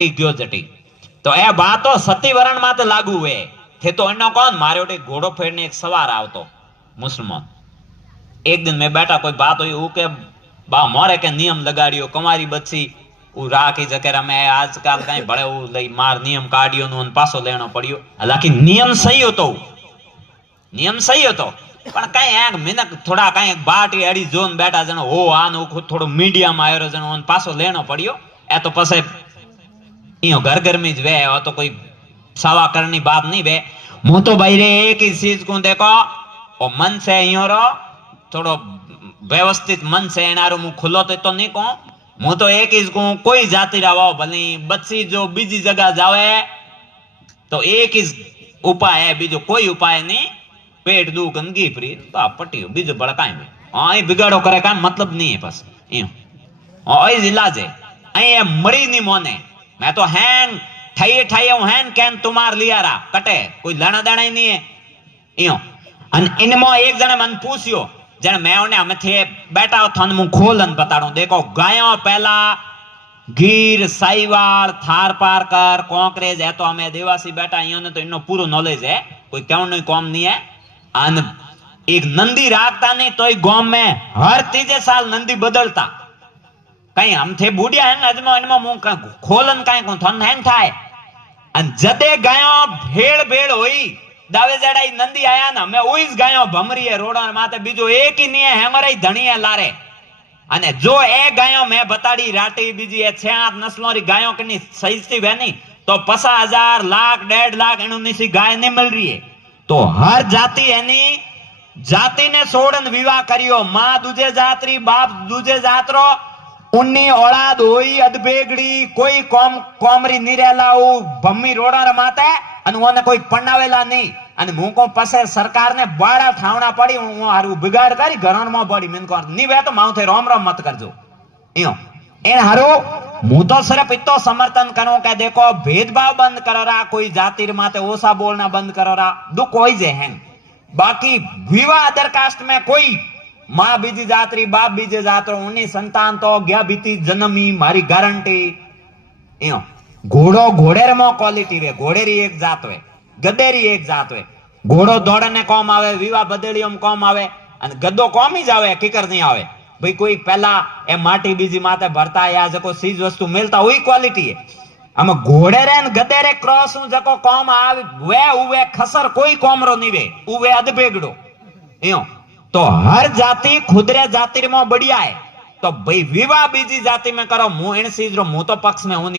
गयो जटी तो ए बात तो सती वरण माते लागू है थे तो एनो कौन मारे ओटे घोड़ो फेरने एक सवार आवतो मुसलमान एक दिन में बैठा कोई बात हुई ऊ के बा मोरे के नियम लगाड़ियो कमारी बच्ची ऊ राखी जकेरा में आजकल कई बड़े ऊ लई मार नियम काढियो नु पासो लेनो पड़ियो हालांकि नियम सही होतो पण कई एक मिनक थोड़ा कई बाटी एडी जोन बैठा जनो हो आनो थोड़ो मीडियम आयो जनो ओन पासो लेनो पड़ियो ए तो पसे इयो घर घर में वे तो कोई सवा करनी बात नहीं वे मु तो भाई रे एक ही चीज को देखो ओ मन से इयो रो थोड़ो व्यवस्थित मन से एनारो मु खुलो तो नहीं को मु तो एक ही को कोई जाति रावो भली बच्ची जो बीजी जगह जावे तो एक ही उपाय है बीजो कोई उपाय नहीं पेट दू गंदगी फ्री तो आप पटियो बीजो बड़ा काई में आई बिगाड़ो करे का मतलब नहीं है बस इयो ओई इलाज है आई मरी नहीं मोने मैं तो हैन ठाइए हैन कैन तुम्हार लिया रा कटे कोई लेना देना ही नहीं है इयो अन इनमो एक जने मन पूछियो जने मैं ओने हम थे बैठा थन मु खोलन बताड़ो देखो गायों पहला गीर साईवाल थार पारकर कांकरेज है तो हमें देवासी बैठा इयो ने तो इनो पूरो नॉलेज है कोई क्यों नहीं कॉम नहीं है अन एक नंदी राखता नहीं तो गांव में हर तीजे साल नंदी बदलता कई हम थे बूढ़िया है अजमा इनमा मु खोलन कई को थन हैन थाय अन जदे गायो भेड़ भेड़ होई दावे जड़ाई नंदी आया ना मैं ओइस गायो भमरी है रोड़ा माथे बीजो एक ही नहीं है हमारे धणी है लारे अने जो ए गायो मैं बताड़ी राटी बीजी है 6-8 नस्लों री गायों कनी सही सी वेनी तो 50,000 लाख 1.5 लाख एनु नीसी गाय नहीं मिल रही है तो हर जाति एनी जाति ने सोड़न विवाह करियो मां दूजे जातरी बाप दूजे जातरो उन्नी औलाद होई अदबेगड़ी कोई कोमरी निरेलाऊ भम्मी रोड़ा रमाते अन ओने कोई पन्नावेला नहीं अन मुको पसे सरकार ने बाड़ा ठावना पड़ी हूं हारू बिगाड़ करी घरन में पड़ी मन को नहीं वे तो माउथे रोम रोम मत करजो इयो इन हारू मु तो सिर्फ इतो समर्थन करूं के देखो भेदभाव बंद करोरा कोई जाति माते ओसा बोलना बंद करोरा दु कोई जे हैं बाकी विवाह अदर कास्ट में कोई मां बीजी जातरी बाप बीजे जातरो उन्नी संतान तो गया बीती जन्मी मारी गारंटी इयो घोड़ो घोड़े में क्वालिटी रे घोड़े री एक जात वे गधे री एक जात वे घोड़ो दौड़ने कौम आवे विवाह बदलियों कौम आवे अने गधो कौम ही जावे किकर नहीं आवे भाई कोई पहला ए माटी बीजी माते भरता या जको चीज वस्तु मिलता वही क्वालिटी है हम घोड़े रे गधे रे क्रॉस जको कौम आवे वे उवे खसर कोई कौम रो नहीं वे उवे अधबेगड़ो इयो तो हर जाति खुदरे जाति में बढ़िया है तो भाई विवाह बीजी जाति में करो मु इन चीज रो मु तो पक्ष में हूं।